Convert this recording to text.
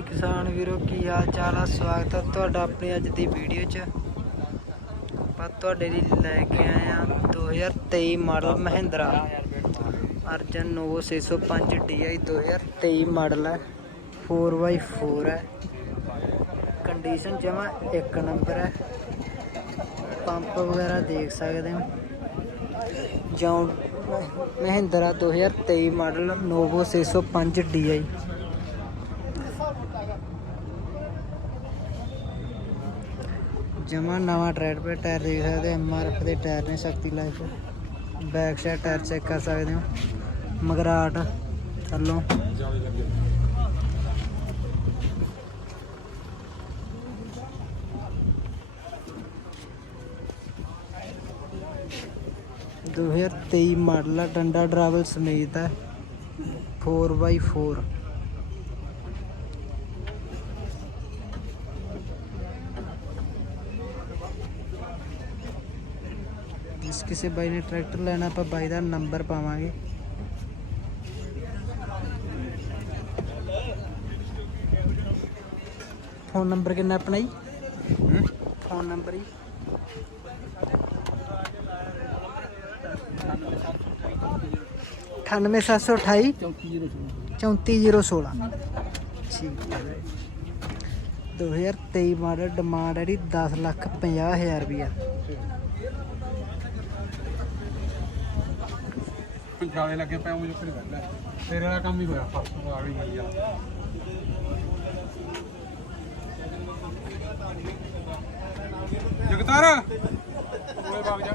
ਵੀ ਕਿਸਾਨ ਵੀਰੋ, ਕੀ ਹਾਲ ਚਾਲ ਆ? ਸਵਾਗਤ ਹੈ ਤੁਹਾਡਾ ਆਪਣੀ ਅੱਜ ਦੀ ਵੀਡੀਓ 'ਚ। ਆਪਾਂ ਤੁਹਾਡੇ ਲਈ ਲੈ ਕੇ ਆਏ ਆ 2023 model Mahindra. Arjun novo 605 DI 2023 model ਹੈ 4x4 ਹੈ ਕੰਡੀਸ਼ਨ ਜਮਾ ਇੱਕ ਨੰਬਰ ਹੈ ਪੰਪ ਵਗੈਰਾ ਦੇਖ ਸਕਦੇ ਹੋ। ਜੌਂ ਮਹਿੰਦਰਾ 2023 ਮਾਡਲ ਨੋਵੋ 605 DI ਜਮਾ ਨਵਾਂ ਟਰੈਡ ਪੇ ਟਾਇਰ ਦੇਖ ਸਕਦੇ ਐਮਆਰਐਫ ਦੇ ਟਾਇਰ ਨੇ Shakti life back side tyre check ਕਰ ਸਕਦੇ ਹੋ। ਮਗਰਾਟ ਥੱਲੋਂ। ਦੋ ਹਜ਼ਾਰ ਤੇਈ ਮਾਡਲ ਆ, ਡੰਡਾ ਡਰਾਵਲ ਸਮੇਤ ਹੈ 4x4 ਜਿਸ ਕਿਸੇ ਬਾਈ ਨੇ ਟਰੈਕਟਰ ਲੈਣਾ ਆਪਾਂ ਬਾਈ ਦਾ ਨੰਬਰ ਪਾਵਾਂਗੇ। ਫੋਨ ਨੰਬਰ ਕਿੰਨਾ ਆਪਣਾ ਜੀ? ਫੋਨ ਨੰਬਰ ਜੀ। ਅਠਾਨਵੇਂ ਸੱਤ ਸੌ ਅਠਾਈ। ਚੌਂਤੀ ਜ਼ੀਰੋ ਸੋਲਾਂ। ਠੀਕ ਹੈ 2023 ਮਾਡਲ ਡਿਮਾਂਡ ਹੈ ਜੀ 10 ਲੱਖ 50 ਹਜ਼ਾਰ ਰੁਪਇਆ ਜਾਲੇ ਲੱਗੇ ਪਏ ਉਹ ਜਿੱਥੇ ਗੱਲ ਹੈ ਤੇਰੇ ਵਾਲਾ ਕੰਮ ਹੀ ਹੋਇਆ ਫਸ ਆ ਗਈ ਗਈ ਆ ਜਗਤਾਰ! ਓਏ ਵਗ ਜਾ।